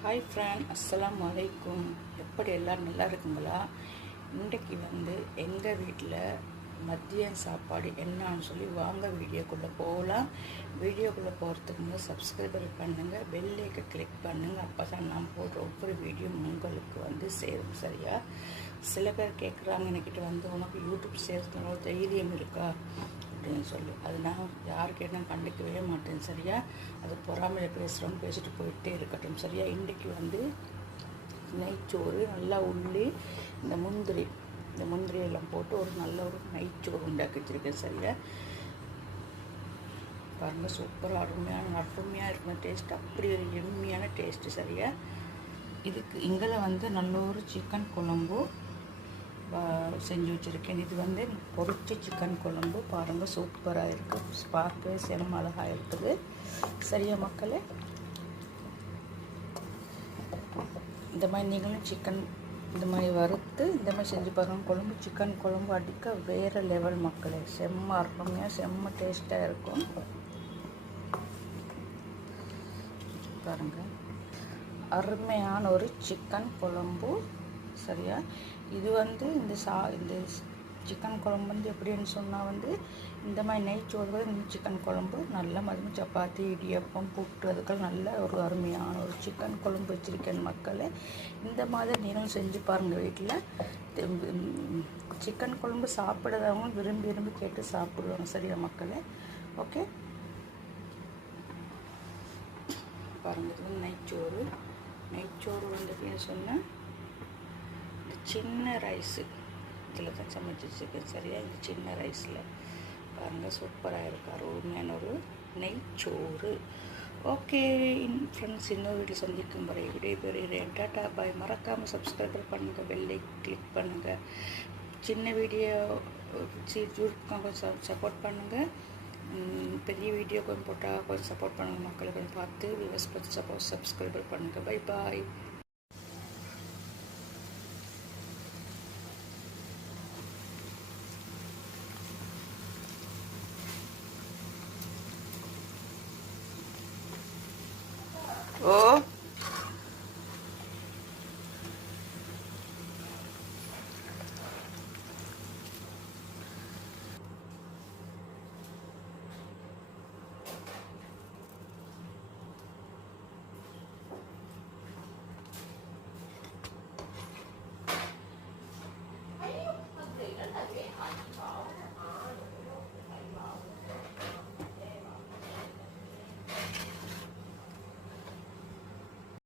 Hi friend அஸ்லாம் வலைக்கும் எப்படி எல்லோரும் நல்லா இருக்குங்களா? இன்றைக்கு வந்து எங்கள் வீட்டில் மதியம் சாப்பாடு என்னன்னு சொல்லி வாங்க வீடியோக்குள்ளே போகலாம் வீடியோக்குள்ளே போகிறதுக்கு வந்து சப்ஸ்கிரைபர் பண்ணுங்கள் பெல்லைக்கு கிளிக் பண்ணுங்கள் அப்போ தான் நான் போடுற ஒவ்வொரு வீடியோ உங்களுக்கு வந்து சேரும் சரியா? சில பேர் கேட்குறாங்க என்கிட்ட வந்து உனக்கு யூடியூப் சேர்த்துனோட தைரியம் இருக்கா? அப்படின்னு சொல்லி. அது நான் யார் கண்டிக்கவே மாட்டேன். சரியா? அது பொறாமையில் பேசுகிறோம் பேசிட்டு போயிட்டே இருக்கட்டும். சரியா? இன்றைக்கி வந்து நெய்ச்சோறு நல்லா உள்ளி இந்த முந்திரி இந்த முந்திரி எல்லாம் போட்டு ஒரு நல்ல ஒரு நெய்ச்சோறு உண்டாக்கி வச்சுருக்கேன். சரியா? பாருங்கள் சூப்பராக அருமையான அருமையாக இருக்கிற டேஸ்ட் அப்படி ஒரு எம்மியான டேஸ்ட்டு சரியா? இதுக்கு இங்கே வந்து நல்ல ஒரு சிக்கன் குழம்பு செஞ்சு வச்சுருக்கேன். இது வந்து பொரிச்ச சிக்கன் குழம்பு. பாருங்கள் சூப்பராக இருக்குது பார்க்கவே சினம் அழகாக இருக்குது. சரியா மக்களே? இந்த மாதிரி நீங்களும் சிக்கன் இந்த மாதிரி வறுத்து இந்த மாதிரி செஞ்சு பாருங்க. குழம்பு சிக்கன் குழம்பு அடிக்க வேறு லெவல் மக்களே. செம்ம அருமையாக செம்ம டேஸ்ட்டாக இருக்கும். பாருங்கள் அருமையான ஒரு சிக்கன் குழம்பு. சரியா? இது வந்து இந்த சா இந்த சிக்கன் குழம்பு வந்து எப்படின்னு சொன்னால் வந்து இந்த மாதிரி நெய்ச்சோறு இந்த சிக்கன் குழம்பு நல்ல மதியம் சப்பாத்தி இடியப்பம் புட்டு அதுக்கெல்லாம் நல்ல ஒரு அருமையான ஒரு சிக்கன் குழம்பு வச்சுருக்கேன் மக்களே. இந்த மாதிரி நீங்களும் செஞ்சு பாருங்கள் வீட்டில் சிக்கன் குழம்பு சாப்பிடாதவங்க விரும்பி விரும்பி கேட்டு சாப்பிடுவாங்க சரியா மக்களே? ஓகே பாருங்க இது வந்து நெய்ச்சோறு நெய்ச்சோறு வந்து எப்படின்னு சொன்னால் சின்ன ரைஸு. இதில் தான் சமைச்சிருக்கேன் சரியா? இந்த சின்ன ரைஸில். பாருங்கள் சூப்பராக இருக்கார் அருமையான ஒரு நெய்ச்சோறு ஓகே ஃப்ரெண்ட்ஸ் இன்னொரு வீட்டில் சந்திக்கும் வரை விடைபெறுகிறேன் டாட்டா பாய். மறக்காமல் சப்ஸ்கிரைபர் பண்ணுங்கள் பெல்லை கிளிக் பண்ணுங்கள் சின்ன வீடியோ கொஞ்சம் சப்போர்ட் பண்ணுங்கள் பெரிய வீடியோ கொஞ்சம் போட்டால் கொஞ்சம் சப்போர்ட் பண்ணுங்கள் மக்களை கொஞ்சம் பார்த்து வியூவர்ஸ் பார்த்து சப்போர்ட் சப்ஸ்கிரைபர் பண்ணுங்கள் பை பாய் Oh.